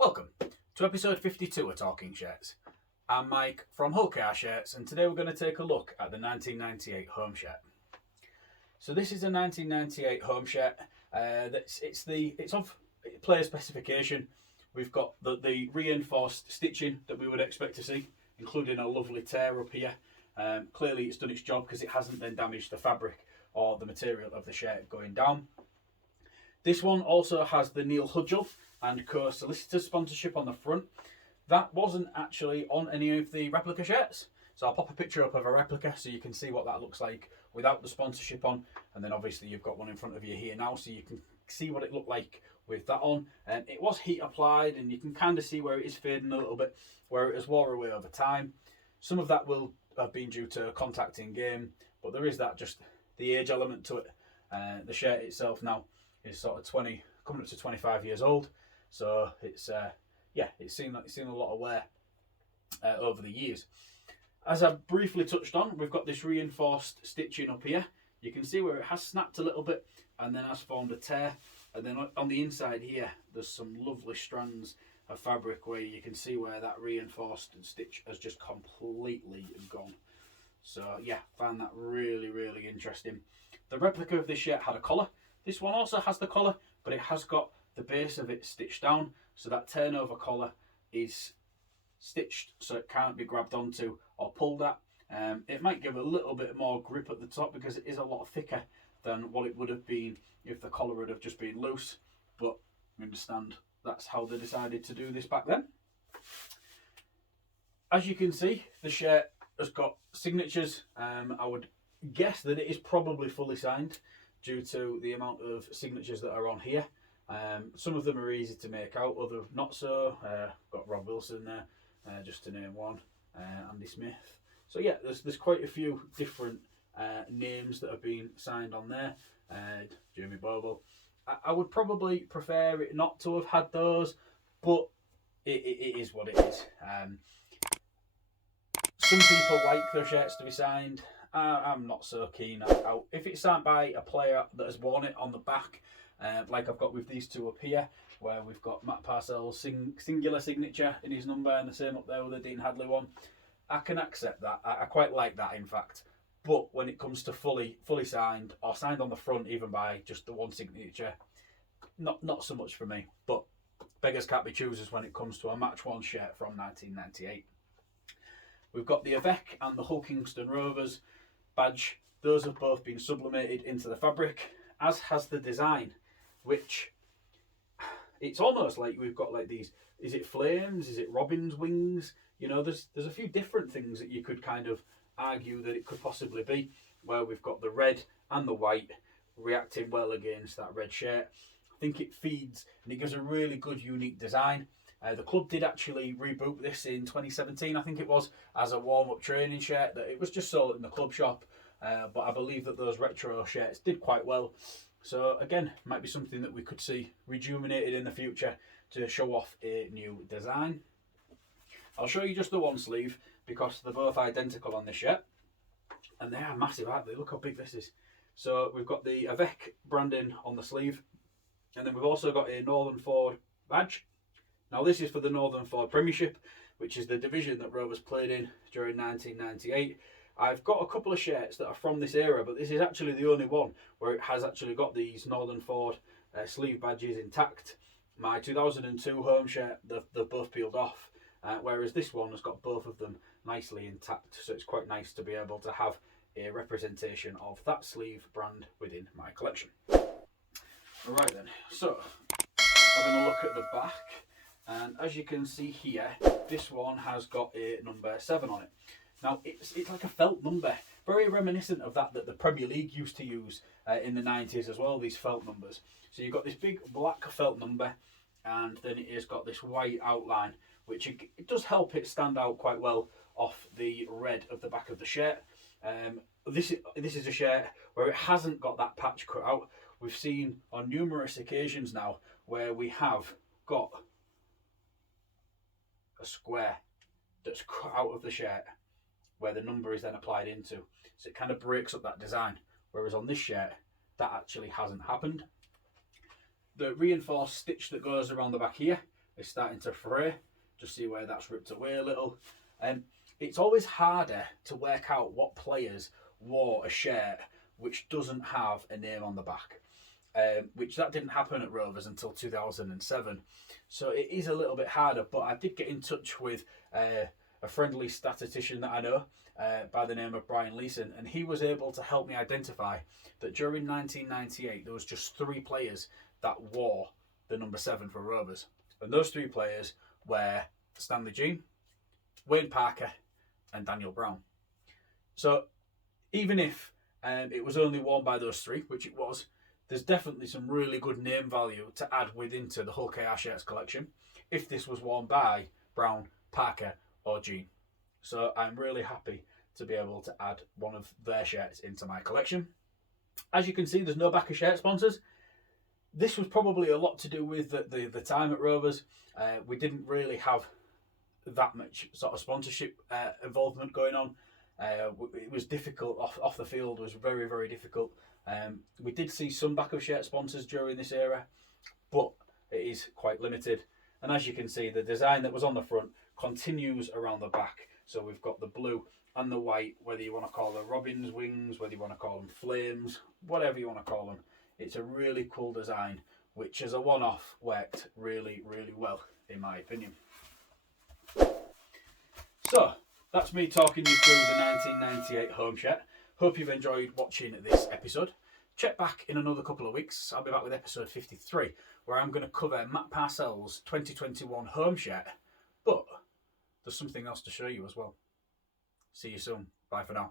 Welcome to episode 52 of Talking Shirts. I'm Mike from Hull Car Shirts, and today we're going to take a look at the 1998 home shirt. So this is a 1998 home shirt. It's of player specification. We've got the reinforced stitching that we would expect to see, including a lovely tear up here. Clearly it's done its job because it hasn't then damaged the fabric or the material of the shirt going down. This one also has the Neil Hudgell and Co Solicitors sponsorship on the front. That wasn't actually on any of the replica shirts. So I'll pop a picture up of a replica so you can see what that looks like without the sponsorship on. And then obviously you've got one in front of you here now so you can see what it looked like with that on. It was heat applied and you can kind of see where it is fading a little bit, where it has wore away over time. Some of that will have been due to contact in game, but there is that just the age element to it. The shirt itself now is sort of coming up to 25 years old. So it's seen a lot of wear over the years. As I briefly touched on, we've got this reinforced stitching up here. You can see where it has snapped a little bit and then has formed a tear. And then on the inside here, there's some lovely strands of fabric where you can see where that reinforced stitch has just completely gone. So yeah, found that really, really interesting. The replica of this shirt had a collar. This one also has the collar, but it has got the base of it stitched down, so that turnover collar is stitched so it can't be grabbed onto or pulled at. It might give a little bit more grip at the top because it is a lot thicker than what it would have been if the collar would have just been loose, but I understand that's how they decided to do this back then. As you can see, the shirt has got signatures. I would guess that it is probably fully signed due to the amount of signatures that are on here. Some of them are easy to make out, others not so. Got Rob Wilson there, just to name one, Andy Smith. So yeah, there's quite a few different names that have been signed on there. Jamie Boble. I would probably prefer it not to have had those, but it is what it is. Some people like their shirts to be signed. I'm not so keen. If it's signed by a player that has worn it on the back, like I've got with these two up here, where we've got Matt Parcell's singular signature in his number and the same up there with the Dean Hadley one, I can accept that. I quite like that, in fact. But when it comes to fully signed or signed on the front, even by just the one signature, not so much for me. But beggars can't be choosers when it comes to a match worn shirt from 1998. We've got the Avec and the Hull Kingston Rovers badge. Those have both been sublimated into the fabric, as has the design, which it's almost like we've got like these, is it flames, is it robin's wings? You know, there's a few different things that you could kind of argue that it could possibly be, where we've got the red and the white reacting well against that red shirt. I think it feeds and it gives a really good unique design. The club did actually reboot this in 2017, I think it was, as a warm-up training shirt. That it was just sold in the club shop, but I believe that those retro shirts did quite well. So again, might be something that we could see rejuvenated in the future to show off a new design. I'll show you just the one sleeve because they're both identical on this shirt, and they are massive, aren't they? Look how big this is. So we've got the Avec branding on the sleeve, and then we've also got a Northern Ford badge. Now this is for the Northern Ford Premiership, which is the division that Rovers played in during 1998. I've got a couple of shirts that are from this era, but this is actually the only one where it has actually got these Northern Ford sleeve badges intact. My 2002 home shirt, they've both peeled off, whereas this one has got both of them nicely intact, so it's quite nice to be able to have a representation of that sleeve brand within my collection. Right then, so having a look at the back. And as you can see here, this one has got a number 7 on it. Now, it's like a felt number, very reminiscent of that the Premier League used to use in the 90s as well, these felt numbers. So you've got this big black felt number, and then it has got this white outline, which it does help it stand out quite well off the red of the back of the shirt. This is a shirt where it hasn't got that patch cut out. We've seen on numerous occasions now where we have got a square that's cut out of the shirt where the number is then applied into, so it kind of breaks up that design, whereas on this shirt that actually hasn't happened. The reinforced stitch that goes around the back here is starting to fray. Just see where that's ripped away a little. It's always harder to work out what players wore a shirt which doesn't have a name on the back. Which that didn't happen at Rovers until 2007. So it is a little bit harder, but I did get in touch with a friendly statistician that I know by the name of Brian Leeson, and he was able to help me identify that during 1998 there was just 3 players that wore the number 7 for Rovers. And those 3 players were Stanley Jean, Wayne Parker and Daniel Brown. So even if it was only worn by those 3, which it was, there's definitely some really good name value to add into the Hull KR shirts collection if this was worn by Brown, Parker or Jean. So I'm really happy to be able to add one of their shirts into my collection. As you can see, there's no back of shirt sponsors. This was probably a lot to do with the time at Rovers. We didn't really have that much sort of sponsorship involvement going on. It was difficult off the field. Was very, very difficult. We did see some back of shirt sponsors during this era, but it is quite limited. And as you can see, the design that was on the front continues around the back. So we've got the blue and the white, whether you want to call them robin's wings, whether you want to call them flames, whatever you want to call them. It's a really cool design, which as a one-off worked really, really well, in my opinion. So that's me talking you through the 1998 home shirt. Hope you've enjoyed watching this episode. Check back in another couple of weeks. I'll be back with episode 53, where I'm going to cover Matt Parcells' 2021 home shirt. But there's something else to show you as well. See you soon. Bye for now.